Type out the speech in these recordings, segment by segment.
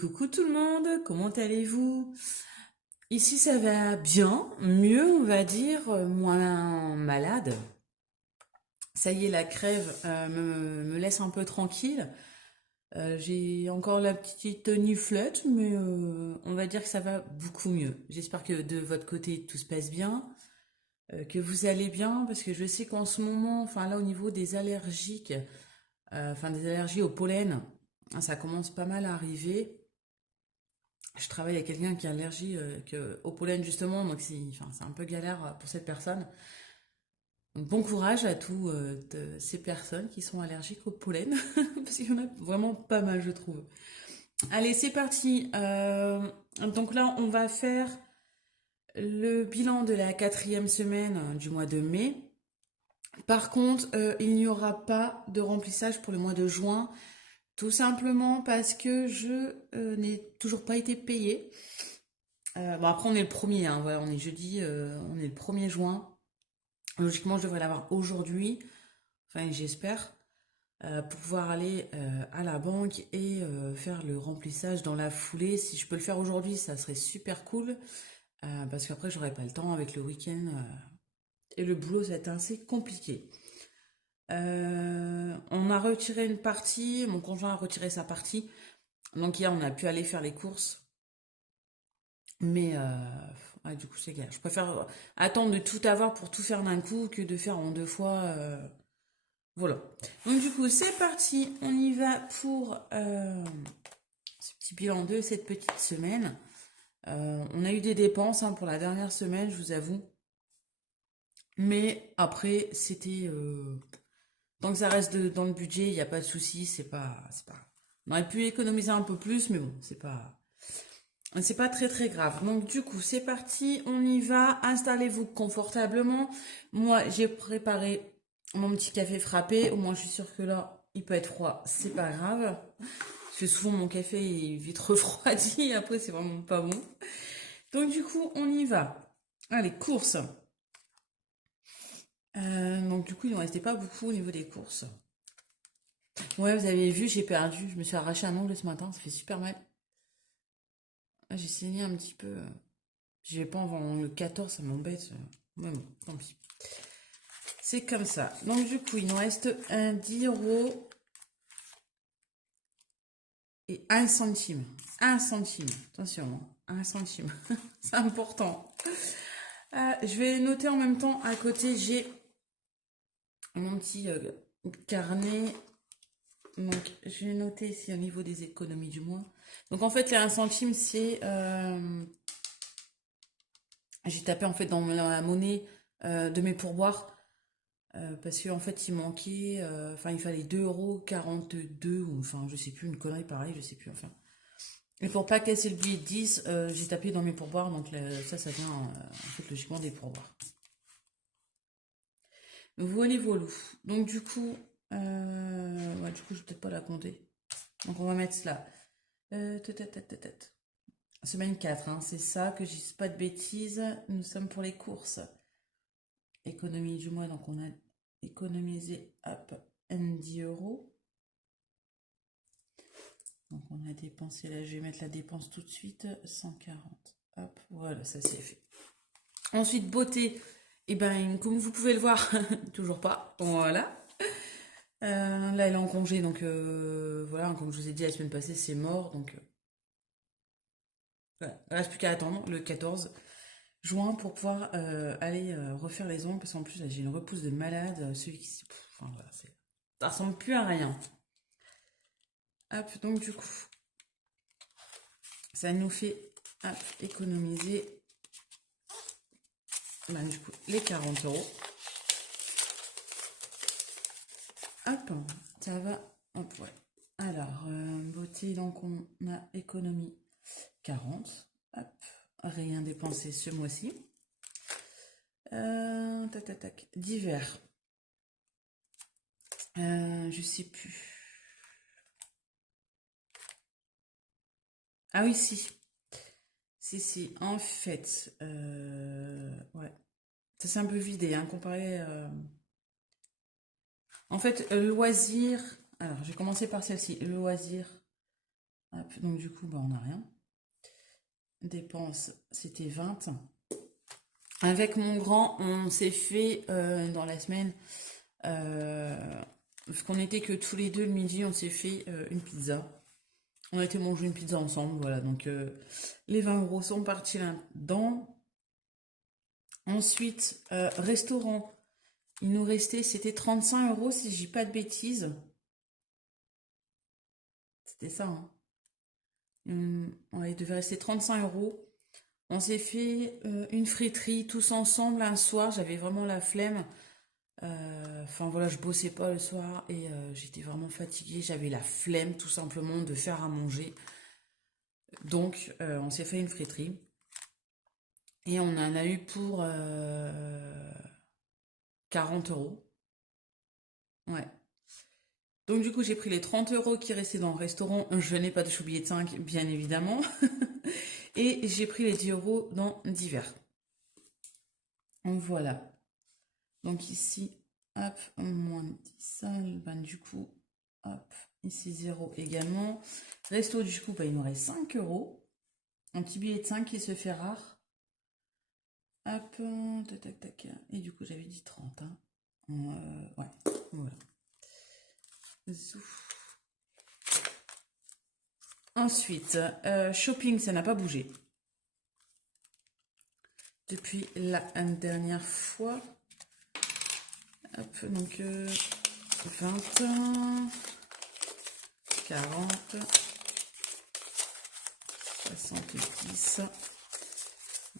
coucou tout le monde, comment allez-vous? Ici ça va bien, mieux on va dire, moins malade. Ça y est, la crève me laisse un peu tranquille. J'ai encore la petite niflette, mais on va dire que ça va beaucoup mieux. J'espère que de votre côté tout se passe bien, que vous allez bien, parce que je sais qu'en ce moment, enfin là au niveau des allergiques, enfin des allergies au pollen, hein, ça commence pas mal à arriver. Je travaille avec quelqu'un qui est allergique au pollen justement, donc c'est un peu galère pour cette personne. Donc bon courage à tous ces personnes qui sont allergiques au pollen, parce qu'il y en a vraiment pas mal je trouve. Allez, c'est parti. Donc là, on va faire le bilan de la quatrième semaine du mois de mai. Par contre, il n'y aura pas de remplissage pour le mois de juin, tout simplement parce que je n'ai toujours pas été payée. Bon, après, on est le premier, hein, voilà, on est jeudi, on est le 1er juin. Logiquement, je devrais l'avoir aujourd'hui, enfin, j'espère, pour pouvoir aller à la banque et faire le remplissage dans la foulée. Si je peux le faire aujourd'hui, ça serait super cool, parce qu'après, j'aurai pas le temps avec le week-end et le boulot, ça va être assez compliqué. On a retiré une partie, mon conjoint a retiré sa partie, donc hier, on a pu aller faire les courses. Mais ouais, du coup, c'est galère. Je préfère attendre de tout avoir pour tout faire d'un coup que de faire en deux fois. Voilà. Donc, du coup, c'est parti. On y va pour ce petit bilan de cette petite semaine. On a eu des dépenses hein, pour la dernière semaine, je vous avoue. Mais après, c'était. Tant que ça reste dans le budget, il n'y a pas de souci. C'est pas. On aurait pu économiser un peu plus, mais bon, c'est pas très très grave. Donc du coup, c'est parti, on y va. Installez-vous confortablement. Moi, j'ai préparé mon petit café frappé. Au moins, je suis sûre que là, il peut être froid. C'est pas grave. Parce que souvent, mon café est vite refroidi. Après, c'est vraiment pas bon. Donc du coup, on y va. Allez, courses. Donc du coup, il ne restait pas beaucoup au niveau des courses. Ouais, vous avez vu, j'ai perdu. Je me suis arraché un ongle ce matin. Ça fait super mal. J'ai saigné un petit peu. J'y vais pas avant le 14, ça m'embête. Mais bon, tant pis. C'est comme ça. Donc du coup, il nous reste un 10 € et 1 centime. 1 centime. Attention, hein, 1 centime. C'est important. Je vais noter en même temps, à côté, j'ai mon petit carnet. Donc, je vais noter ici au niveau des économies du mois. Donc, en fait, les 1 centime, c'est... j'ai tapé en fait dans la monnaie de mes pourboires. Parce qu'en fait, il manquait, enfin, il fallait 2,42 €, ou enfin, je sais plus, une connerie pareille, je sais plus, enfin. Et pour pas casser le billet de 10, j'ai tapé dans mes pourboires, donc ça vient en fait logiquement des pourboires. Voilà, voilà. Donc du coup, ouais, du coup, je vais peut-être pas la compter. Donc on va mettre cela. Semaine 4, hein, c'est ça, que je dise pas de bêtises. Nous sommes pour les courses. Économie du mois, donc on a économisé, hop, 10 €. Donc on a dépensé là, je vais mettre la dépense tout de suite, 140. Hop, voilà, ça c'est fait. Ensuite, beauté, et ben comme vous pouvez le voir, toujours pas. Voilà. Là, elle est en congé, donc voilà, comme je vous ai dit la semaine passée, c'est mort. Donc voilà. Il reste plus qu'à attendre le 14 juin pour pouvoir aller refaire les ongles, parce qu'en plus, là, j'ai une repousse de malade. Celui qui. Enfin, voilà, ça ressemble plus à rien. Hop, donc du coup, ça nous fait hop, économiser là, du coup, les 40 €. Hop, ça va. Hop, ouais. Alors, beauté, donc on a économie 40. Hop, rien dépensé ce mois-ci. Tac, tac, tac. Divers. Je sais plus. Ah oui, si. Si, si. En fait, ouais. Ça s'est un peu vidé, hein, comparé. En fait, loisir. Alors, j'ai commencé par celle-ci. Loisir. Hop, donc du coup, bah, on n'a rien. Dépenses, c'était 20. Avec mon grand, on s'est fait dans la semaine, parce qu'on n'était que tous les deux le midi, on s'est fait une pizza. On a été manger une pizza ensemble, voilà. Donc les 20 € sont partis là-dedans. Ensuite, restaurant, il nous restait, c'était 35 € si je dis pas de bêtises. C'était ça, hein. Ouais, il devait rester 35 €. On s'est fait une friterie tous ensemble un soir. J'avais vraiment la flemme. Enfin voilà, je bossais pas le soir et j'étais vraiment fatiguée. J'avais la flemme tout simplement de faire à manger. Donc on s'est fait une friterie. Et on en a eu pour 40 €. Ouais. Donc du coup, j'ai pris les 30 € qui restaient dans le restaurant. Je n'ai pas de billet de 5, bien évidemment. Et j'ai pris les 10 € dans divers. Donc voilà. Donc ici, hop, moins 10, ben, du coup, hop, ici 0 également. Resto, du coup, ben, il nous reste 5 €. Un petit billet de 5 qui se fait rare. Hop, tac, tac, tac. Et du coup, j'avais dit 30. Hein. Ouais, voilà. Zouf. Ensuite, shopping, ça n'a pas bougé. Depuis la dernière fois. Hop, donc 20, 40, 70.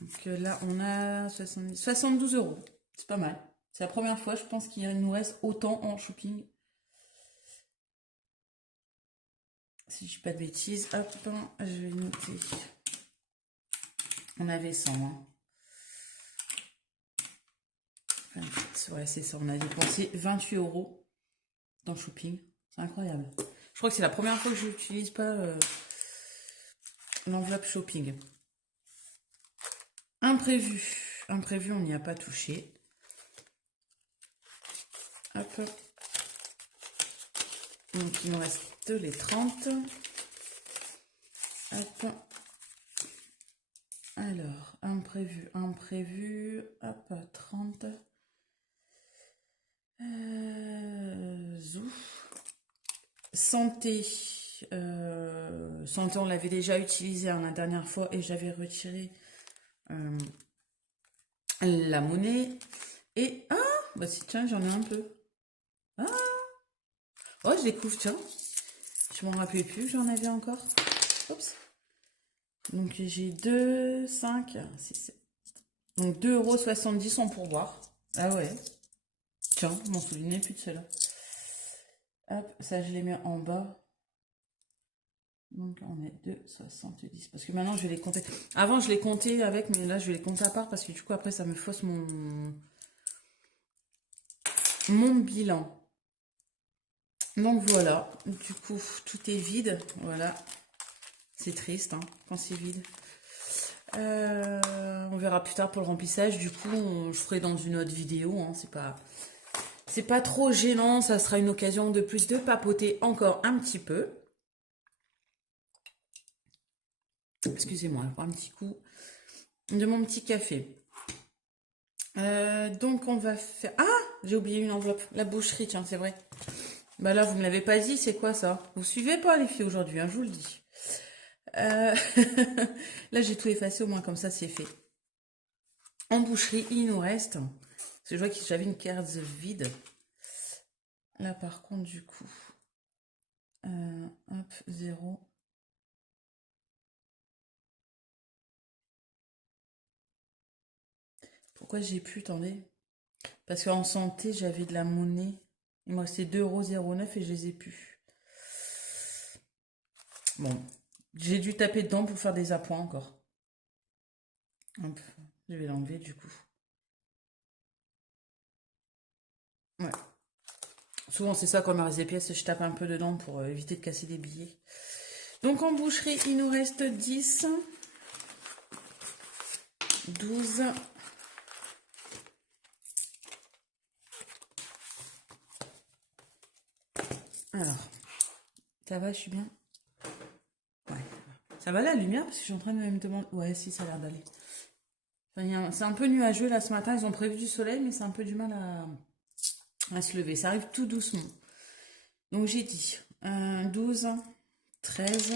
Donc là, on a 72 €. C'est pas mal. C'est la première fois, je pense, qu'il nous reste autant en shopping. Si je dis pas de bêtises, hop, je vais noter. On avait 100. Hein. 28, ouais, c'est ça. On a dépensé 28 € dans le shopping. C'est incroyable. Je crois que c'est la première fois que je n'utilise pas l'enveloppe shopping. Imprévu. Imprévu, on n'y a pas touché. Hop. Donc, il nous reste les 30. Hop. Alors, imprévu. Hop, 30. Zouf. Santé. Santé, on l'avait déjà utilisé la dernière fois et j'avais retiré la monnaie. Et bah si, tiens, j'en ai un peu. Oh, je découvre, tiens. Je m'en rappelais plus, j'en avais encore. Oups. Donc j'ai 2, 5, 6, 7. Donc 2,70 € en pourboire. Ah ouais. Tiens, je m'en souvenais plus de cela. Hop, ça je les mets en bas. Donc on est 2,70. Parce que maintenant je vais les compter. Avant je les comptais avec, mais là je vais les compter à part parce que du coup après ça me fausse mon bilan. Donc voilà, du coup tout est vide. Voilà. C'est triste hein, quand c'est vide. On verra plus tard pour le remplissage. Du coup, je ferai dans une autre vidéo. Hein, c'est pas trop gênant. Ça sera une occasion de plus de papoter encore un petit peu. Excusez-moi, je prends un petit coup de mon petit café. Donc on va faire... Ah, j'ai oublié une enveloppe. La boucherie, tiens, c'est vrai. Bah là, vous me l'avez pas dit, c'est quoi ça? Vous suivez pas les filles aujourd'hui, hein, je vous le dis. Là, j'ai tout effacé, au moins comme ça, c'est fait. En boucherie, il nous reste... Parce que je vois que j'avais une carte vide. Là, par contre, du coup... hop, 0. Pourquoi j'ai plus, attendez? Parce qu'en santé, j'avais de la monnaie. Il me restait 2,09 € et je les ai plus. Bon, j'ai dû taper dedans pour faire des appoints encore. Hop, je vais l'enlever du coup. Ouais. Souvent c'est ça quand on a des pièces, je tape un peu dedans pour éviter de casser des billets. Donc en boucherie, il nous reste 10, 12, alors, ça va, je suis bien. Ça va la lumière? Parce que je suis en train de me demander... Ouais, si, ça a l'air d'aller. Enfin, c'est un peu nuageux là ce matin. Ils ont prévu du soleil, mais c'est un peu du mal à se lever. Ça arrive tout doucement. Donc j'ai dit 12, 13,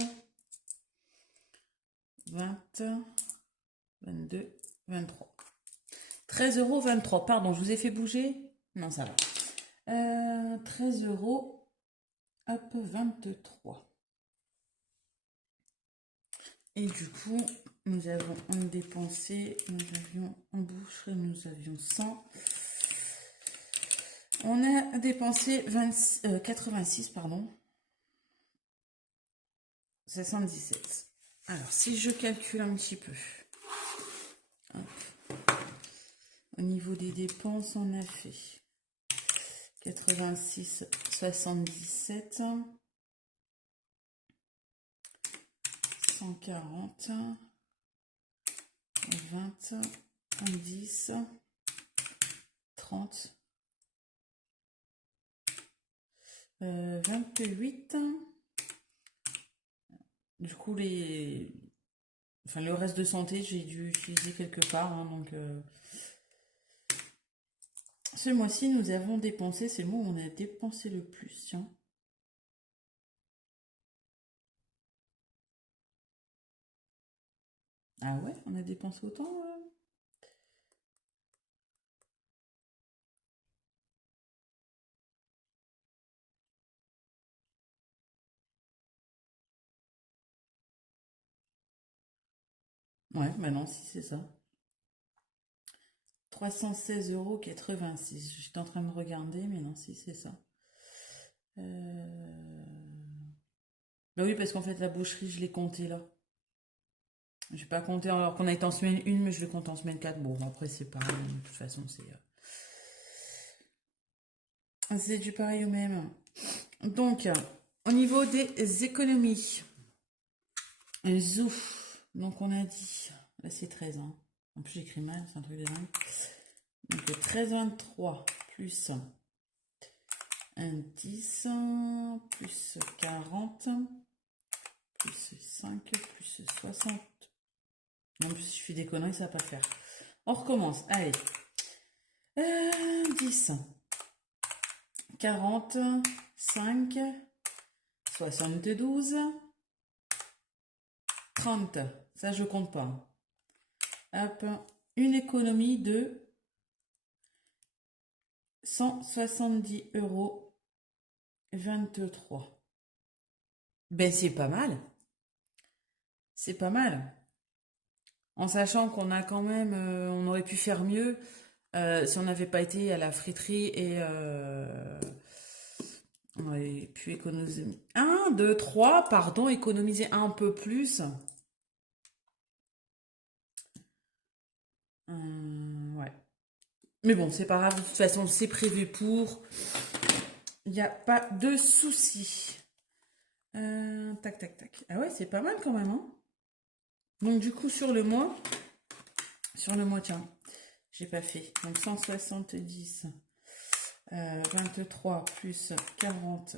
20, 22, 23. 13,23 €. Pardon, je vous ai fait bouger? Non, ça va. 13 euros. Hop, 23. Et du coup, nous avons dépensé, nous avions en boucherie, nous avions 100. On a dépensé 86, pardon. 77. Alors, si je calcule un petit peu. Hop. Au niveau des dépenses, on a fait 86, 77, 140, 20, 10, 30, 28. Du coup, le reste de santé, j'ai dû utiliser quelque part. Hein, donc, ce mois-ci, nous avons dépensé, c'est le mois où on a dépensé le plus. Tiens. Ah ouais, on a dépensé autant Ouais, bah non, si c'est ça. 316,86 €. J'étais en train de regarder, mais non, si c'est ça. Bah oui, parce qu'en fait, la boucherie, je l'ai compté là. Je n'ai pas compté alors qu'on a été en semaine 1, mais je le compte en semaine 4. Bon, après, c'est pareil. De toute façon, c'est du pareil au même. Donc, au niveau des économies, zouf. Donc, on a dit, là, c'est 13. Hein. En plus, j'écris mal, c'est un truc de dingue. Donc, 13,23 plus un 10, plus 40, plus 5, plus 60. En plus, si je fais des conneries, ça va pas le faire. On recommence. Allez. 10, 40, 5, 72, 30. Ça, je compte pas. Hop. Une économie de 170,23 €. Ben, c'est pas mal. C'est pas mal. En sachant qu'on a quand même, on aurait pu faire mieux si on n'avait pas été à la friterie et on aurait pu économiser 1, 2, 3, pardon, économiser un peu plus. Ouais. Mais bon, c'est pas grave, de toute façon, c'est prévu pour. Il n'y a pas de souci. Tac, tac, tac. Ah ouais, c'est pas mal quand même, hein. Donc du coup, sur le mois, tiens, j'ai pas fait. Donc 170, 23 plus 40,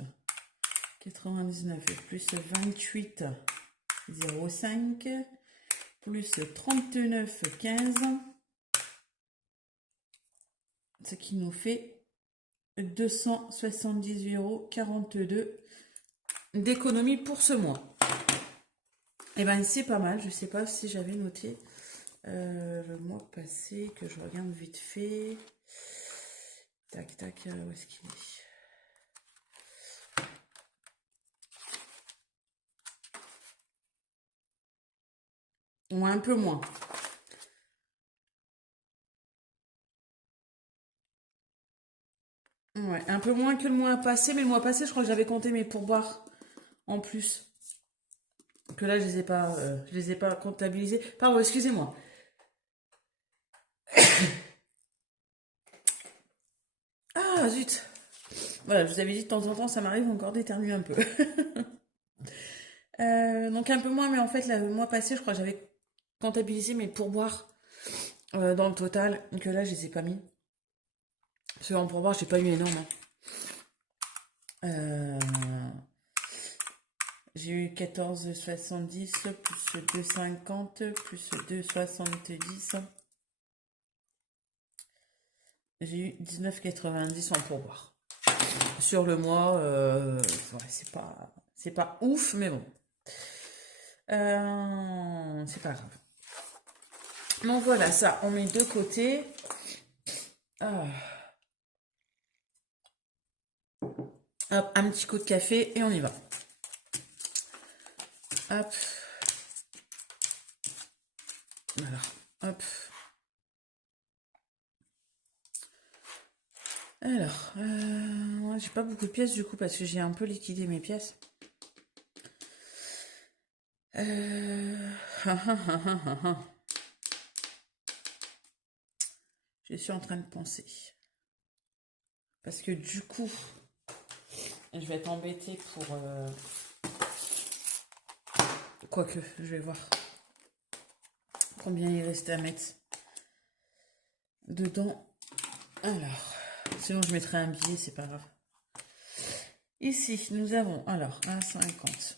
99 plus 28, 0,5 plus 39, 15, ce qui nous fait 278,42 € d'économie pour ce mois. Et ben c'est pas mal. Je sais pas si j'avais noté le mois passé, que je regarde vite fait. Tac, tac, où est-ce qu'il est? Ou un peu moins. Ouais, un peu moins que le mois passé, mais le mois passé, je crois que j'avais compté mes pourboires en plus. Que là, je les ai pas comptabilisés. Pardon, excusez-moi. Ah, zut. Voilà, je vous avais dit de temps en temps, ça m'arrive encore d'éternuer un peu. Donc un peu moins, mais en fait, le mois passé, je crois que j'avais comptabilisé mes pourboires dans le total, que là, je les ai pas mis. Parce qu'en pourboire, j'ai pas eu énorme. Hein. J'ai eu 14,70 plus 2,50 plus 2,70. J'ai eu 19,90 en pourboire. Sur le mois, ouais, c'est pas ouf, mais bon. C'est pas grave. Donc voilà, ça, on met de côté. Ah. Hop, un petit coup de café et on y va. Hop. Voilà. Hop. Alors, ouais, j'ai pas beaucoup de pièces du coup parce que j'ai un peu liquidé mes pièces. Je suis en train de penser. Parce que du coup, je vais être embêtée pour... Quoique, je vais voir combien il reste à mettre dedans. Alors, sinon je mettrai un billet, c'est pas grave. Ici, nous avons alors 1,50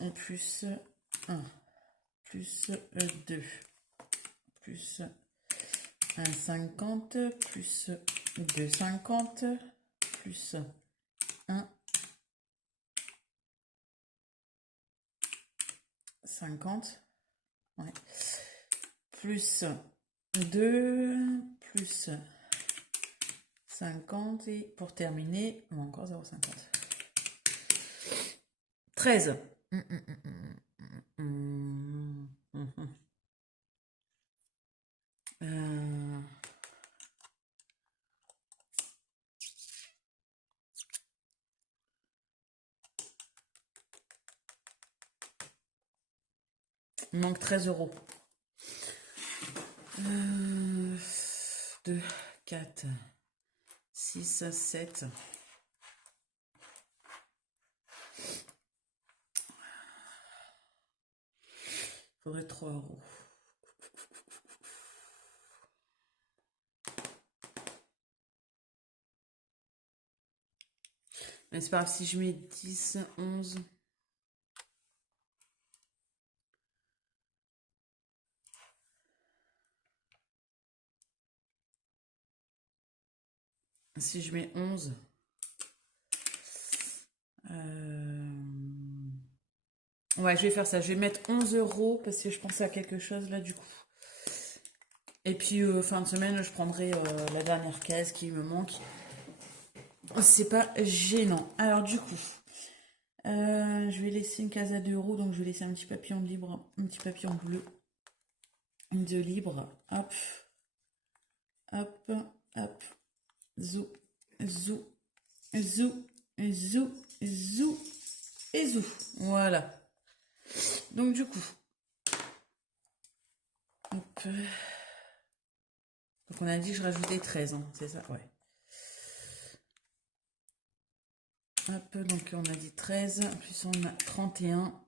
en plus 1 plus 2 plus 1,50 plus 2,50 plus 1,50 ouais. Plus 2 plus 50 et pour terminer, on a encore 0,50. 13. Il manque 13 euros. 2, 4, 6, 7. Il faudrait 3 euros. Mais c'est pas grave si je mets 10, 11. Si je mets 11. Ouais, je vais faire ça. Je vais mettre 11 euros parce que je pensais à quelque chose là du coup. Et puis fin de semaine, je prendrai la dernière case qui me manque. C'est pas gênant. Alors du coup, je vais laisser une case à 2 euros. Donc je vais laisser un petit papillon libre, un petit papillon bleu de libre. Hop, hop, hop. Zou, zou, zou, zou, zou et zou. Voilà. Donc du coup, hop. Donc on a dit que je rajoutais 13, hein, c'est ça? Ouais. Hop, donc on a dit 13, plus on a 31.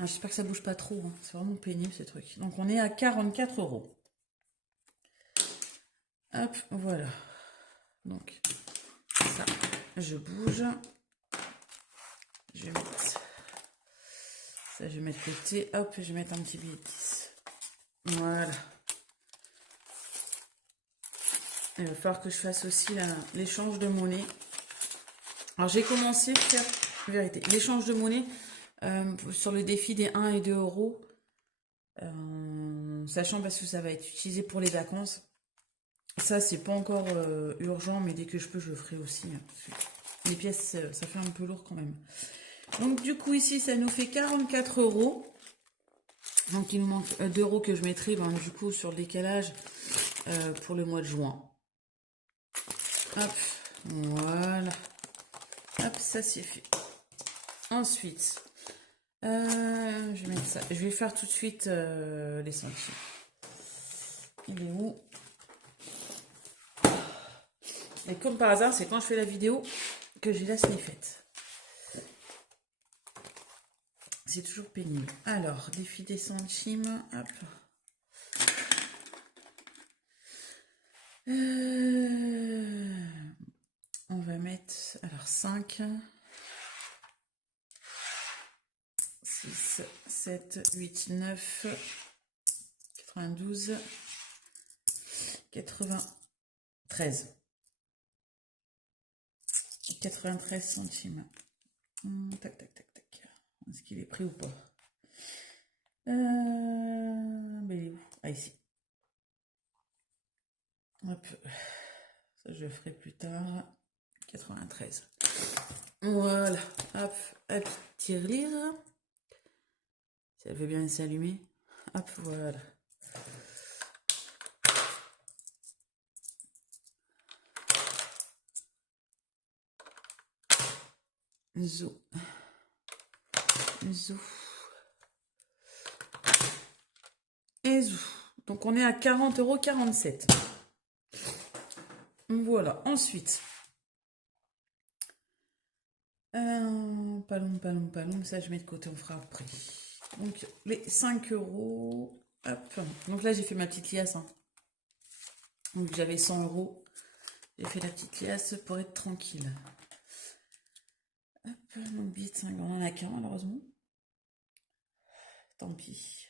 Ah, j'espère que ça bouge pas trop, hein. C'est vraiment pénible ce truc. Donc on est à 44 euros. Hop, voilà. Donc ça, je bouge. Je vais mettre ça, je vais mettre de côté. Hop, je vais mettre un petit billet de 10. Voilà. Il va falloir que je fasse aussi l'échange de monnaie. Alors j'ai commencé à faire, vérité, l'échange de monnaie sur le défi des 1 et 2 euros. Sachant parce que ça va être utilisé pour les vacances. Ça, c'est pas encore urgent, mais dès que je peux, je le ferai aussi. Les pièces, ça fait un peu lourd quand même. Donc du coup, ici, ça nous fait 44 euros. Donc il nous manque 2 euros que je mettrai du coup sur le décalage pour le mois de juin. Hop, voilà. Hop, ça c'est fait. Ensuite, je vais mettre ça. Je vais faire tout de suite les centimes. Il est où? Et comme par hasard, c'est quand je fais la vidéo que j'ai la sniffette. C'est toujours pénible. Alors, défi des centimes. Hop. par 5. 6, 7, 8, 9, 92, 93. 93 centimes. Tac, tac, tac, tac. Est-ce qu'il est pris ou pas? Mais il est où? Ah, ici. Hop. Ça, je le ferai plus tard. 93. Voilà. Hop. Hop. Tirelire. Si elle veut bien s'allumer. Hop, voilà. Zo. Zo. Et zou. Donc on est à 40,47 €. Voilà. Ensuite. Pas long. Ça je mets de côté, on fera après. Donc les 5 €. Hop. Donc là j'ai fait ma petite liasse. Hein. Donc j'avais 100 €. J'ai fait la petite liasse pour être tranquille. Hop. Donc billet de 5 €. On en a qu'un malheureusement. Tant pis.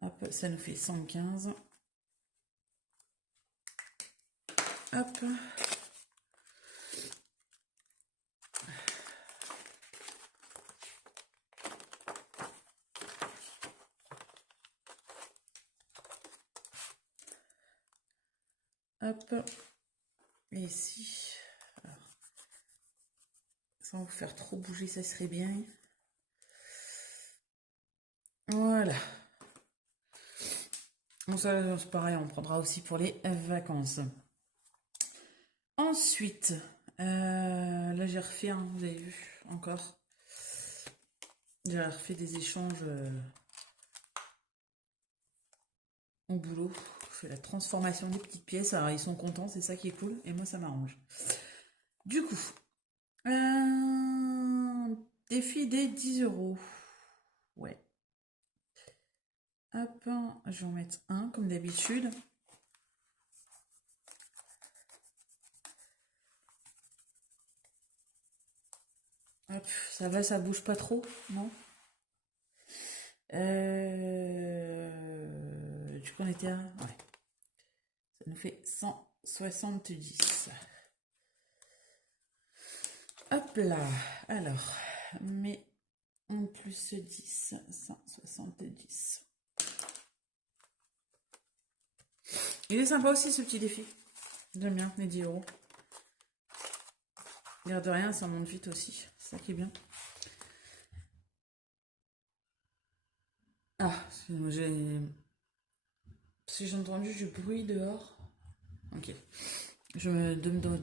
Hop, ça nous fait 115. Hop. Hop. Et ici. Alors, sans vous faire trop bouger, ça serait bien. Voilà. Bon, ça, c'est pareil, on prendra aussi pour les vacances. Ensuite, là j'ai refait, hein, vous avez vu, encore. J'ai refait des échanges au boulot. Je fais la transformation des petites pièces. Alors ils sont contents, c'est ça qui est cool. Et moi ça m'arrange. Du coup, défi des 10 €. Ouais. Hop, je vais en mettre un comme d'habitude. Hop, ça va, ça bouge pas trop, non? Du coup on était à... Ouais. Ça nous fait 170. Hop là. Alors, mais en plus 10, 170. Il est sympa aussi ce petit défi. J'aime bien les 10 €. L'air de rien, ça monte vite aussi. C'est ça qui est bien. Ah, si j'ai entendu du bruit dehors. Ok. Je me demandais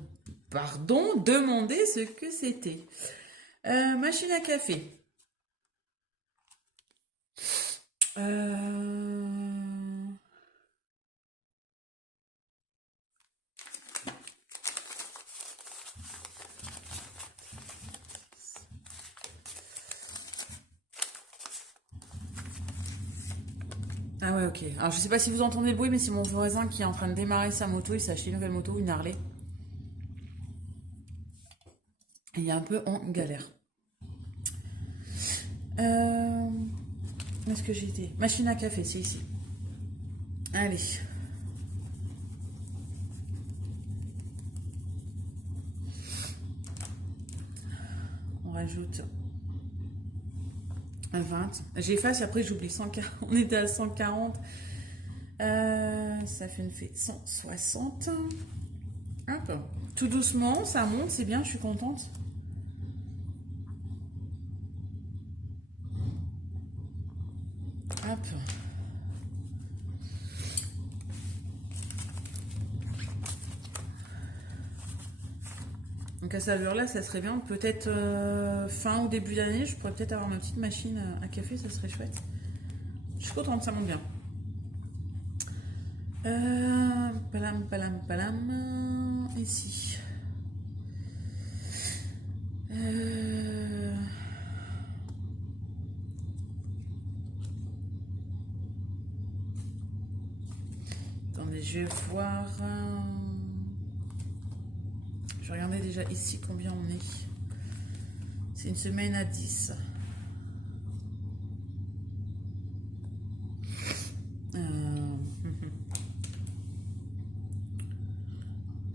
ce que c'était. Machine à café. Ah ouais, ok. Alors je sais pas si vous entendez le bruit, mais c'est mon voisin qui est en train de démarrer sa moto. Il s'est acheté une nouvelle moto, une Harley. Et il est un peu en galère. Où est-ce que j'ai été? Machine à café, c'est ici. Allez. On rajoute un 20. J'efface, après j'oublie 140. On était à 140. Ça fait 160. Hop. Tout doucement, ça monte, c'est bien, je suis contente. Hop. Donc à cette allure-là, ça serait bien. Peut-être fin ou début d'année, je pourrais peut-être avoir ma petite machine à café, ça serait chouette. Je suis contente, ça monte bien. Palam. Ici. Attendez, je vais voir. Je Je vais regarder déjà ici combien on est. C'est une semaine à 10.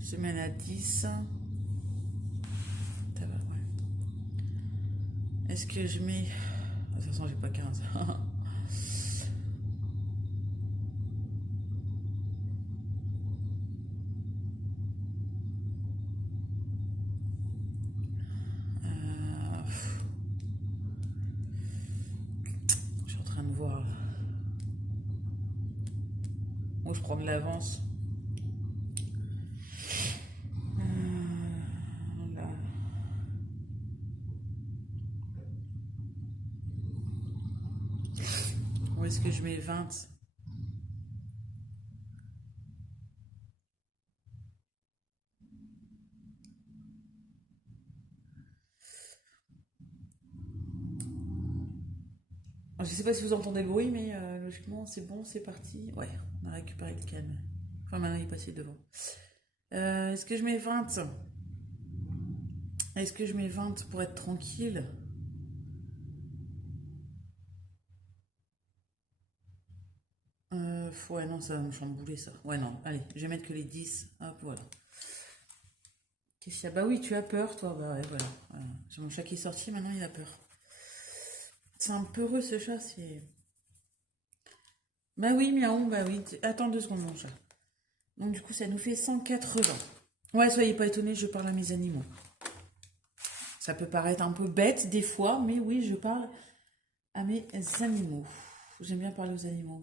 Semaine à 10. Ça va, ouais. Est-ce que je mets... De toute façon, j'ai pas 15. Je suis en train de voir. Moi, je prends de l'avance. Là. Où est-ce que je mets 20? Je sais pas si vous entendez le bruit, mais logiquement, c'est bon, c'est parti. Ouais, on a récupéré le calme. Enfin, maintenant, il est passé devant. Est-ce que je mets 20? Est-ce que je mets 20 pour être tranquille? Ouais, non, ça va me chambouler, ça. Ouais, non, allez, je vais mettre que les 10. Hop, voilà. Qu'est-ce qu'il y a? Bah oui, tu as peur, toi. Bah ouais, voilà. Voilà. J'ai mon chat qui est sorti, maintenant il a peur. C'est un peu heureux, ce chat, c'est... Bah oui, miaou, bah oui. Attends 2 secondes, mon chat. Donc, du coup, ça nous fait 180. Ouais, soyez pas étonnés, je parle à mes animaux. Ça peut paraître un peu bête des fois, mais oui, je parle à mes animaux. J'aime bien parler aux animaux.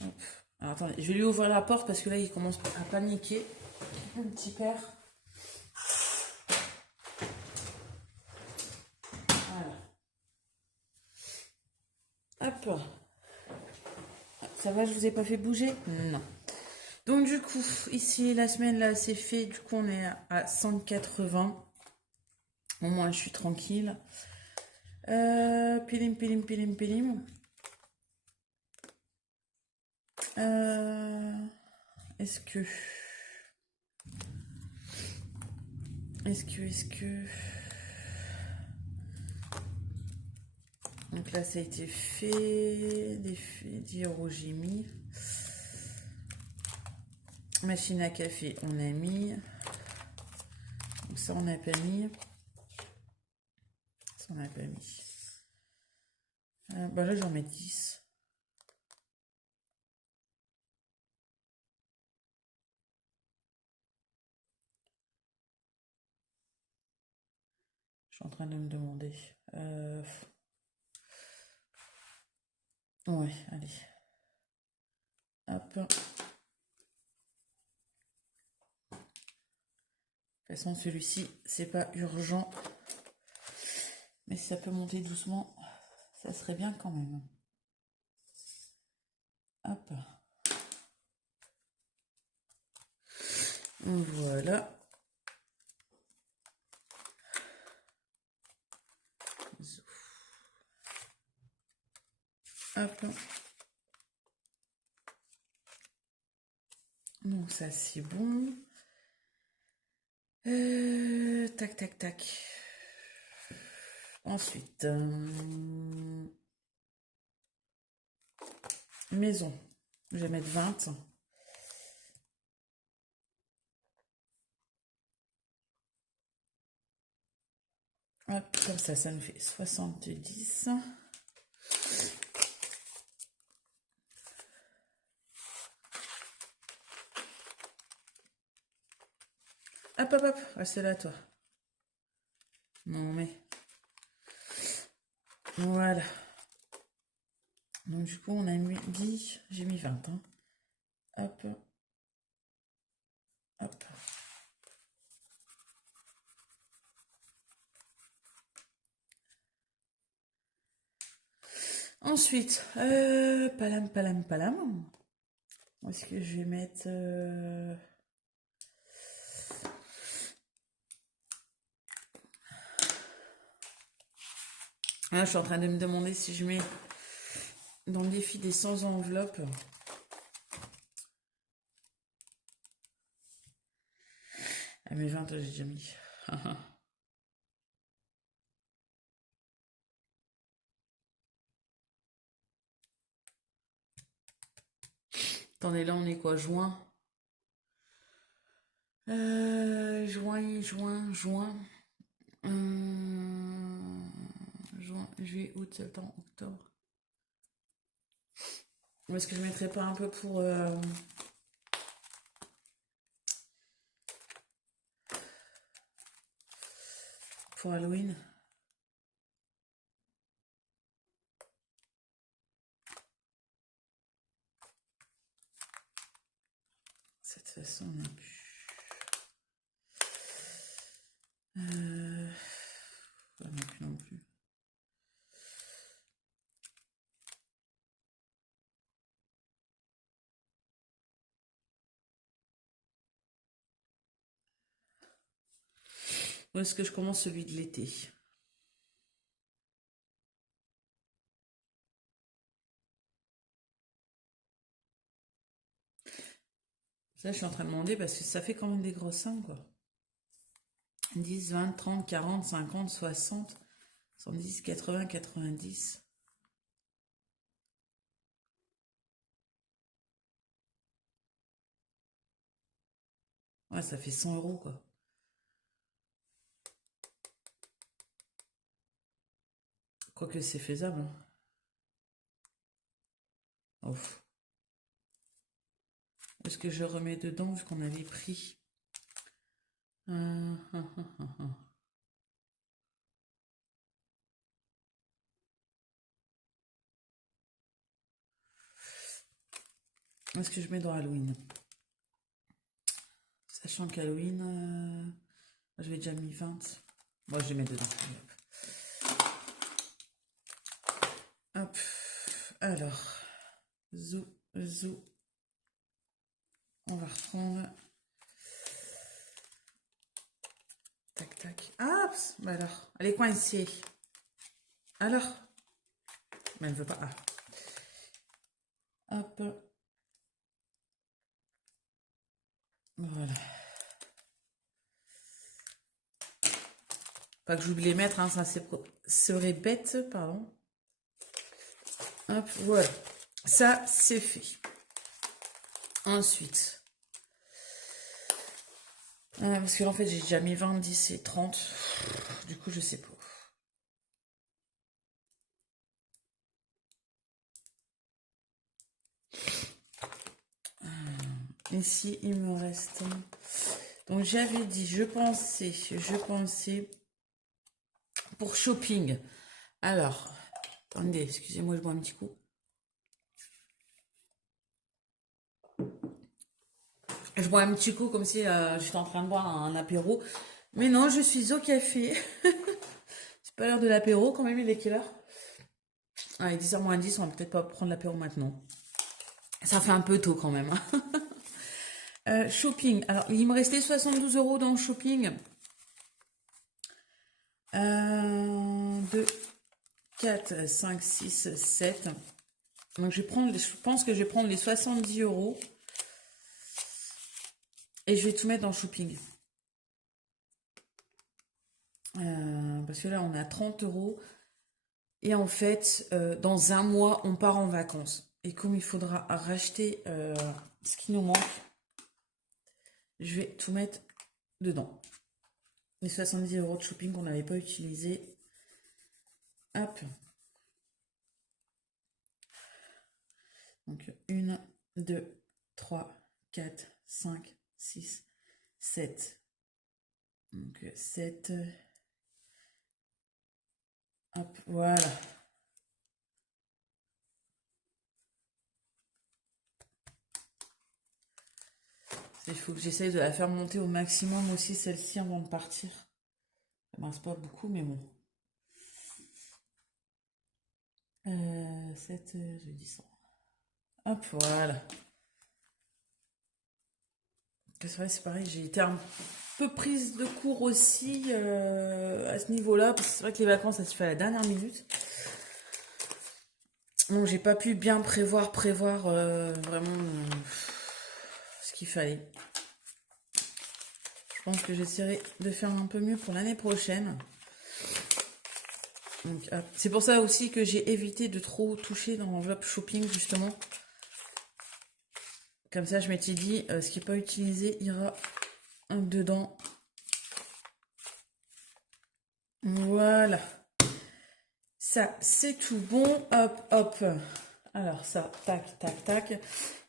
Hop. Alors, attendez, je vais lui ouvrir la porte parce que là, il commence à paniquer. Un petit père. Voilà. Hop. Ça va, je vous ai pas fait bouger? Non. Donc du coup, ici, la semaine, là, c'est fait. Du coup, on est à 180. Au moins, je suis tranquille. Pilim, pilim, pilim, pilim. Est-ce que... Donc là, ça a été fait. Des 10 euros, j'ai mis. Machine à café, on a mis. Donc ça, on n'a pas mis. Ça, on n'a pas mis. Bah là, j'en mets 10. Je suis en train de me demander. Ouais, allez. Hop. De toute façon, celui-ci, c'est pas urgent. Mais si ça peut monter doucement, ça serait bien quand même. Hop. Voilà. Hop. Donc ça, c'est bon. Tac, tac, tac. Ensuite, maison. Je vais mettre 20. Hop, comme ça nous fait 70. Hop, hop, hop. Ah, c'est là, toi. Non, mais... Voilà. Donc, du coup, on a mis 10. J'ai mis 20. Hein. Hop. Hop. Ensuite, palam, palam, palam. Où est-ce que je vais mettre... Là, je suis en train de me demander si je mets dans le défi des 100 enveloppes. Ah, mes 20, j'ai déjà mis. Attendez, là, on est quoi? Juin? Juin. Juin, juillet, août, septembre, octobre. Est-ce que je mettrais pas un peu pour Halloween? De toute façon, on n'a plus. Pas non plus, non plus. Où est-ce que je commence celui de l'été? Ça, je suis en train de demander parce que ça fait quand même des gros sommes, quoi. 10, 20, 30, 40, 50, 60, 70, 80, 90. Ouais, ça fait 100 euros, quoi. Quoique c'est faisable, hein. Ouf. Est-ce que je remets dedans vu qu'on avait pris hum, hum, hum, hum, hum. Est-ce que je mets dans Halloween? Sachant qu'Halloween, je vais déjà mis 20. Moi, je les mets dedans. Hop. Alors, zou, zou. On va reprendre. Tac, tac. Ah, bah alors, elle est coincée. Alors? Mais elle ne veut pas. Ah. Hop. Voilà. Pas que j'oublie les mettre, hein, ça serait bête, pardon. Hop, voilà. Ça, c'est fait. Ensuite. Parce que là, en fait, j'ai déjà mis 20, 10 et 30. Du coup, je sais pas. Ici, il me reste. Donc, j'avais dit, je pensais pour shopping. Alors, attendez, excusez-moi, je bois un petit coup. Je bois un petit coup comme si j'étais en train de boire un apéro. Mais non, je suis au café. C'est pas l'heure de l'apéro quand même, il est quelle heure? Allez, 10h moins 10, on va peut-être pas prendre l'apéro maintenant. Ça fait un peu tôt quand même, hein. Shopping. Alors, il me restait 72 euros dans le shopping. 2, 4, 5, 6, 7. Donc, je pense que je vais prendre les 70 euros. Et je vais tout mettre dans le shopping. Parce que là, on a 30 euros. Et en fait, dans un mois, on part en vacances. Et comme il faudra racheter ce qui nous manque, je vais tout mettre dedans. Les 70 euros de shopping qu'on n'avait pas utilisé. Hop. Donc 1, 2, 3, 4, 5, 6, 7. Donc 7. Hop, voilà. Il faut que j'essaye de la faire monter au maximum aussi, celle-ci, avant de partir. Ça mince pas beaucoup, mais bon. 7, j'ai dit 100. Hop, voilà. C'est vrai, c'est pareil, j'ai été un peu prise de court aussi à ce niveau-là, parce que c'est vrai que les vacances, ça se fait à la dernière minute. Donc j'ai pas pu bien prévoir vraiment ce qu'il fallait. Je pense que j'essaierai de faire un peu mieux pour l'année prochaine. Donc, c'est pour ça aussi que j'ai évité de trop toucher dans l'enveloppe shopping, justement. Comme ça, je m'étais dit, ce qui n'est pas utilisé ira dedans. Voilà. Ça, c'est tout bon. Hop, hop. Alors ça, tac, tac, tac.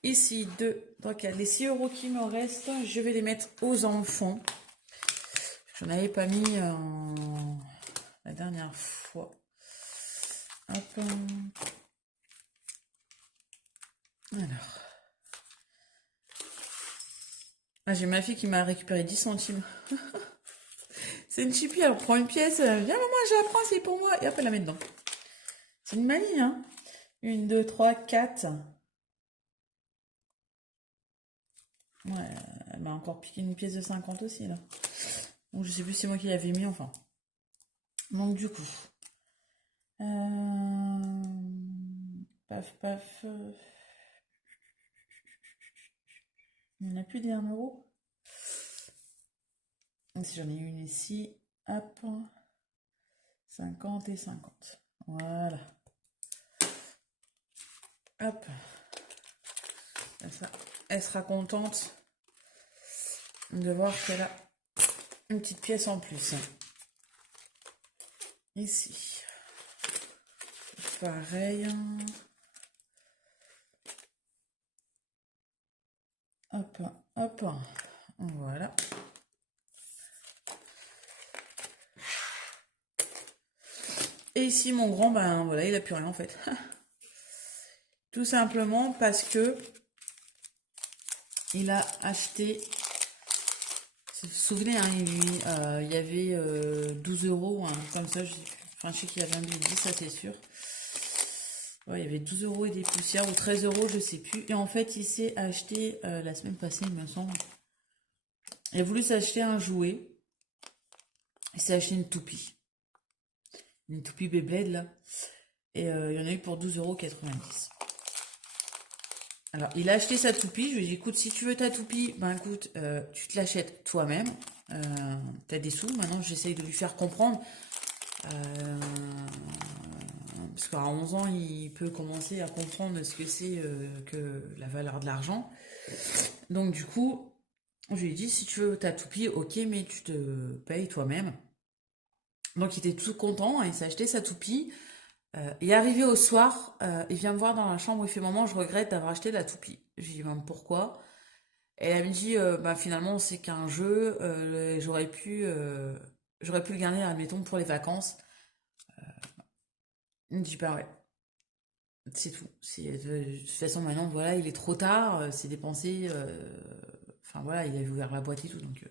Ici, 2, 3, 4. Les 6 euros qui me restent, je vais les mettre aux enfants. J'en avais pas mis la dernière fois. Hop. Alors. Ah, j'ai ma fille qui m'a récupéré 10 centimes. C'est une chipie, elle prend une pièce. Viens maman, je la prends, c'est pour moi. Et hop, elle la met dedans. C'est une manie, hein. 1, 2, 3, 4. Ouais, elle m'a encore piqué une pièce de 50 aussi, là. Donc, je sais plus si c'est moi qui l'avais mis, enfin. Donc, du coup. Paf, paf. Il n'y en a plus des 1 euro. Donc, si j'en ai une ici, hop. 50 et 50. Voilà. Hop. Comme ça, elle sera contente de voir qu'elle a une petite pièce en plus. Ici. Pareil. Hop, hop. Voilà. Et ici, mon grand, ben voilà, il a plus rien en fait. Tout simplement parce que il a acheté. Vous vous souvenez, hein, il y avait 12 euros, hein, comme ça, je sais qu'il y avait un de 10, ça c'est sûr. Ouais, il y avait 12 euros et des poussières, ou 13 euros, je sais plus. Et en fait, il s'est acheté la semaine passée, il me semble. Il a voulu s'acheter un jouet. Il s'est acheté une toupie. Une toupie Beyblade, là. Et il y en a eu pour 12,90 €. Alors, il a acheté sa toupie. Je lui ai dit, écoute, si tu veux ta toupie, ben écoute, tu te l'achètes toi-même. T'as des sous. Maintenant, j'essaye de lui faire comprendre. Parce qu'à 11 ans, il peut commencer à comprendre ce que c'est que la valeur de l'argent. Donc, du coup, je lui ai dit, si tu veux ta toupie, ok, mais tu te payes toi-même. Donc, il était tout content. Il s'est acheté sa toupie. Et arrivé au soir, il vient me voir dans la chambre, il fait maman, je regrette d'avoir acheté la toupie. Je lui dis ben, pourquoi? Et elle me dit bah, finalement c'est qu'un jeu, j'aurais pu le garder, admettons, pour les vacances. Il me dit bah ouais, c'est tout. De toute façon maintenant voilà, il est trop tard, c'est dépensé. Enfin voilà, il avait ouvert la boîte et tout, donc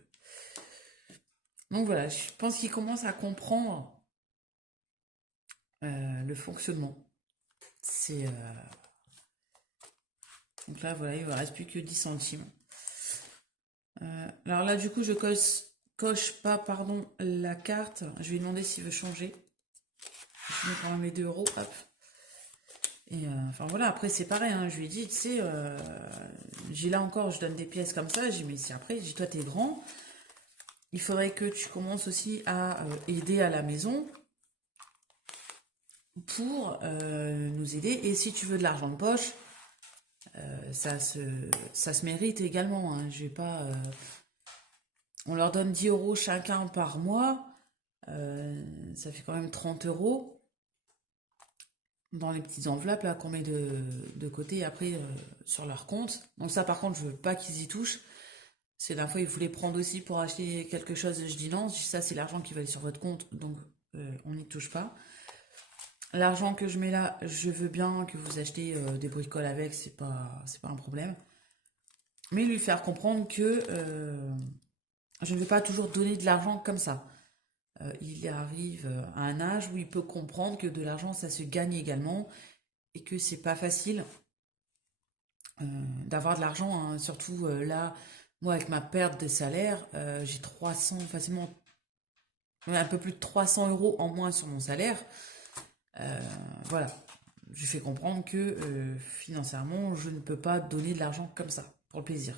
voilà, je pense qu'il commence à comprendre le fonctionnement. C'est donc là voilà, il ne me reste plus que 10 centimes. Alors là, du coup, je coche pas, pardon, la carte. Je lui ai demandé s'il veut changer. Je mets quand même les 2 euros, hop. Et enfin voilà, après c'est pareil, hein, je lui ai dit, tu sais, j'ai là encore, je donne des pièces comme ça. J'ai dit, mais si après, j'ai toi, t'es grand, il faudrait que tu commences aussi à aider à la maison pour nous aider. Et si tu veux de l'argent de poche, ça se mérite également. Hein. Je vais pas. On leur donne 10 euros chacun par mois. Ça fait quand même 30 euros dans les petites enveloppes là qu'on met de côté après sur leur compte. Donc ça par contre je veux pas qu'ils y touchent. C'est la fois ils voulaient prendre aussi pour acheter quelque chose, je dis non, ça c'est l'argent qui va aller sur votre compte, donc on n'y touche pas. L'argent que je mets là, je veux bien que vous achetez des bricoles avec, c'est pas un problème. Mais lui faire comprendre que je ne vais pas toujours donner de l'argent comme ça. Il arrive à un âge où il peut comprendre que de l'argent, ça se gagne également et que c'est pas facile d'avoir de l'argent. Hein. Surtout là, moi, avec ma perte de salaire, j'ai 300, facilement, un peu plus de 300 euros en moins sur mon salaire. Voilà. Je fais comprendre que financièrement, je ne peux pas donner de l'argent comme ça, pour le plaisir.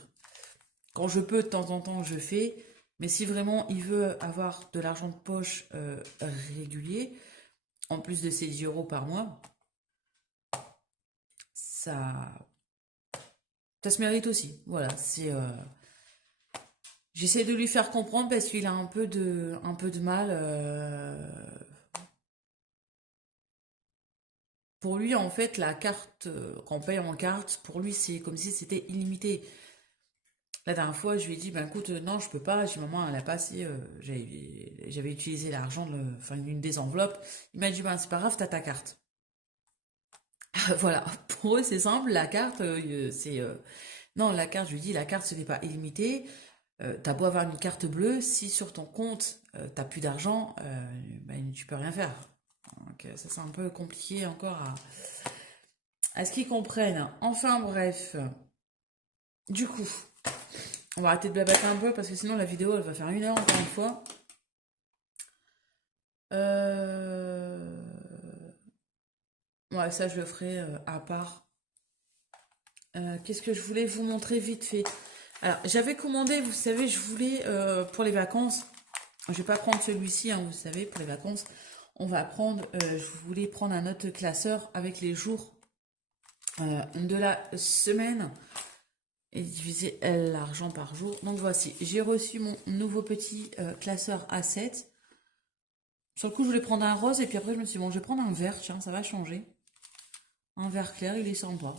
Quand je peux, de temps en temps, je fais. Mais si vraiment il veut avoir de l'argent de poche régulier, en plus de ses 10 € par mois, ça, ça se mérite aussi. Voilà, j'essaie de lui faire comprendre parce qu'il a un peu de mal. Pour lui, en fait, la carte, quand on paye en carte, pour lui, c'est comme si c'était illimité. La dernière fois, je lui ai dit, ben écoute, non, je peux pas. J'ai dit, maman, elle a pas assez. J'avais utilisé l'argent, enfin, une des enveloppes. Il m'a dit, ben c'est pas grave, t'as ta carte. Voilà, pour eux, c'est simple. La carte, non, la carte, je lui dis, la carte, ce n'est pas illimité. T'as beau avoir une carte bleue, si sur ton compte, t'as plus d'argent, ben, tu peux rien faire. Donc, ça, c'est un peu compliqué encore à ce qu'ils comprennent. Enfin, bref. Du coup, on va arrêter de blablater un peu parce que sinon la vidéo elle va faire 1 heure encore une fois. Euh... Ouais, ça je le ferai à part. Qu'est-ce que je voulais vous montrer vite fait? Alors, j'avais commandé, vous savez, je voulais pour les vacances. Je vais pas prendre celui-ci, hein, vous savez, pour les vacances. On va prendre, je voulais prendre un autre classeur avec les jours de la semaine et diviser l'argent par jour. Donc voici, j'ai reçu mon nouveau petit classeur A7. Sur le coup, je voulais prendre un rose et puis après, je me suis dit, bon, je vais prendre un vert, tiens, ça va changer. Un vert clair, il est sympa.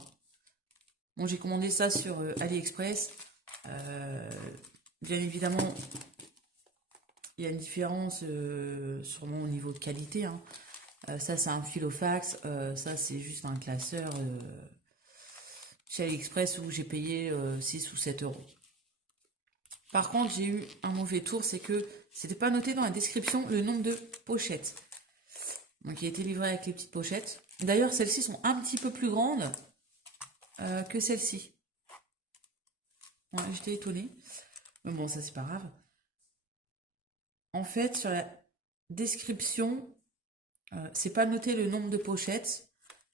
Bon, j'ai commandé ça sur AliExpress. Bien évidemment, il y a une différence sûrement au niveau de qualité, hein. Ça, c'est un filofax. Ça, c'est juste un classeur chez AliExpress où j'ai payé 6 ou 7 €. Par contre, j'ai eu un mauvais tour, c'est que c'était pas noté dans la description le nombre de pochettes. Donc, il a été livré avec les petites pochettes. D'ailleurs, celles-ci sont un petit peu plus grandes que celles-ci. Ouais, j'étais étonnée. Mais bon, ça, c'est pas grave. En fait, sur la description, c'est pas noté le nombre de pochettes.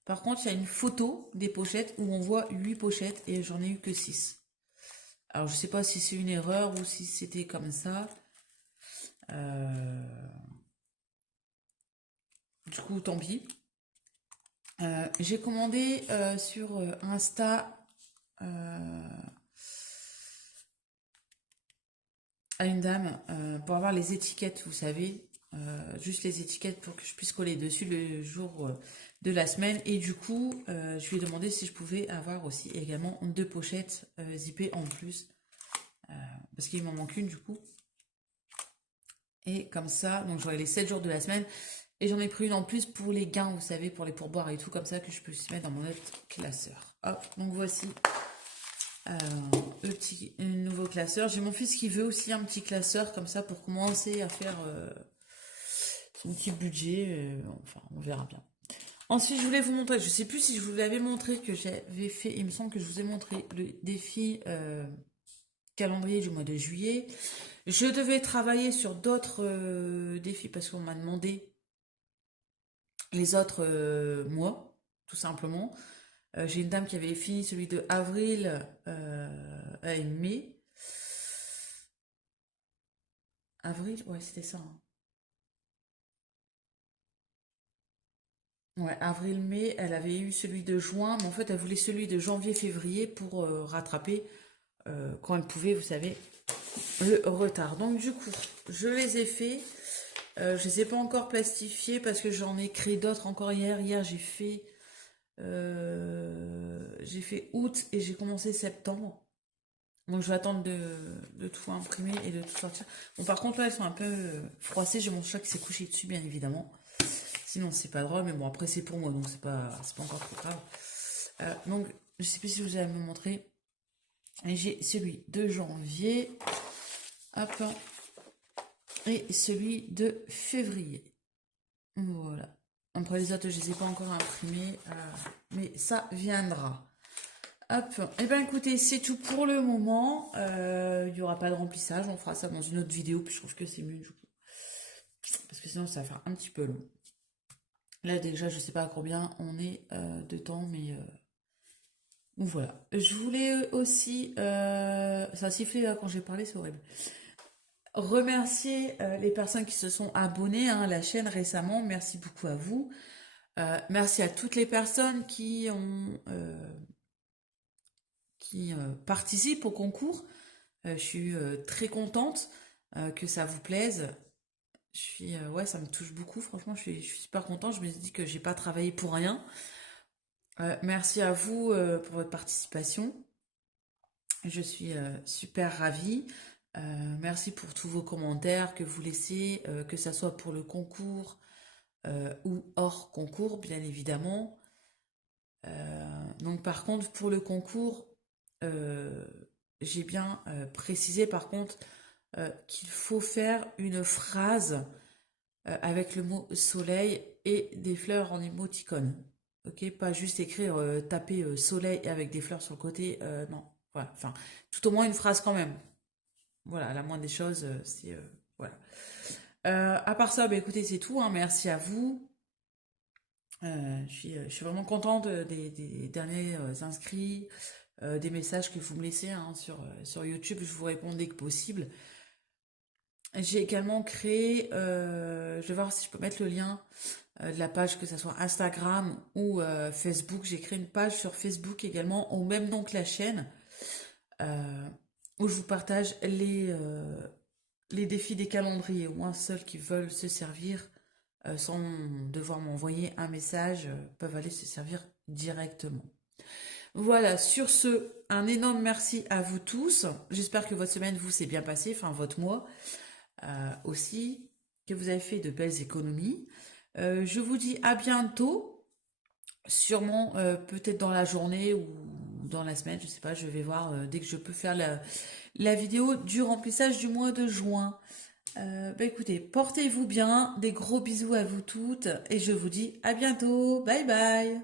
Par contre, il y a une photo des pochettes où on voit 8 pochettes et j'en ai eu que 6. Alors, je sais pas si c'est une erreur ou si c'était comme ça. Du coup, tant pis. J'ai commandé sur Insta à une dame pour avoir les étiquettes, vous savez, juste les étiquettes pour que je puisse coller dessus le jour de la semaine. Et du coup, je lui ai demandé si je pouvais avoir aussi également 2 pochettes zippées en plus, parce qu'il m'en manque une du coup. Et comme ça, donc j'aurai les 7 jours de la semaine. Et j'en ai pris une en plus pour les gains, vous savez, pour les pourboires et tout, comme ça que je peux se mettre dans mon autre classeur. Hop, donc voici le nouveau classeur. J'ai mon fils qui veut aussi un petit classeur comme ça pour commencer à faire son petit budget. Enfin, on verra bien. Ensuite, je voulais vous montrer, je sais plus si je vous l'avais montré que j'avais fait, il me semble que je vous ai montré le défi calendrier du mois de juillet. Je devais travailler sur d'autres défis parce qu'on m'a demandé les autres mois, tout simplement. J'ai une dame qui avait fini celui de avril et mai. Avril, ouais, c'était ça, hein. Ouais, avril-mai, elle avait eu celui de juin, mais en fait, elle voulait celui de janvier-février pour rattraper quand elle pouvait, vous savez, le retard. Donc, du coup, je les ai faits. Je les ai pas encore plastifiés parce que j'en ai créé d'autres encore hier. Hier, j'ai fait août et j'ai commencé septembre. Donc, je vais attendre de tout imprimer et de tout sortir. Bon, par contre, là, elles sont un peu froissées. J'ai mon chat qui s'est couché dessus, bien évidemment. Sinon, c'est pas drôle, mais bon, après, c'est pour moi, donc c'est pas encore trop grave. Donc, je sais plus si je vous avez me montrer. Et j'ai celui de janvier. Hop. Et celui de février. Voilà. Après, les autres, je les ai pas encore imprimés. Mais ça viendra. Hop. Et ben écoutez, c'est tout pour le moment. Il n'y aura pas de remplissage. On fera ça dans une autre vidéo. Puis je trouve que c'est mieux du coup. Parce que sinon, ça va faire un petit peu long. Là, déjà, je sais pas à combien on est de temps, mais voilà. Je voulais aussi. Ça a sifflé là quand j'ai parlé, c'est horrible. remercier les personnes qui se sont abonnées à la chaîne récemment. Merci beaucoup à vous. Merci à toutes les personnes qui participent au concours. Je suis très contente que ça vous plaise. Ouais, ça me touche beaucoup. Franchement, je suis super contente. Je me dis que j'ai pas travaillé pour rien. Merci à vous pour votre participation. Je suis super ravie. Merci pour tous vos commentaires que vous laissez, que ça soit pour le concours ou hors concours, bien évidemment. Donc par contre, pour le concours, euh, j'ai bien précisé par contre qu'il faut faire une phrase avec le mot soleil et des fleurs en émoticône. Ok, pas juste écrire taper soleil avec des fleurs sur le côté. Non, voilà. Enfin, tout au moins une phrase quand même. Voilà, la moindre des choses, c'est voilà. À part ça, bah, écoutez, c'est tout, hein. Merci à vous. Je suis vraiment contente des derniers inscrits, des messages que vous me laissez hein, sur YouTube. Je vous réponds dès que possible. J'ai également créé, je vais voir si je peux mettre le lien de la page, que ce soit Instagram ou Facebook. J'ai créé une page sur Facebook également au même nom que la chaîne, euh, où je vous partage les défis des calendriers. Au moins, ceux qui veulent se servir sans devoir m'envoyer un message peuvent aller se servir directement. Voilà, sur ce, un énorme merci à vous tous. J'espère que votre semaine vous s'est bien passée, enfin votre mois aussi, que vous avez fait de belles économies. Je vous dis à bientôt, sûrement peut-être dans la journée ou dans la semaine, je sais pas, je vais voir dès que je peux faire la vidéo du remplissage du mois de juin. Bah écoutez, portez-vous bien, des gros bisous à vous toutes et je vous dis à bientôt, bye bye.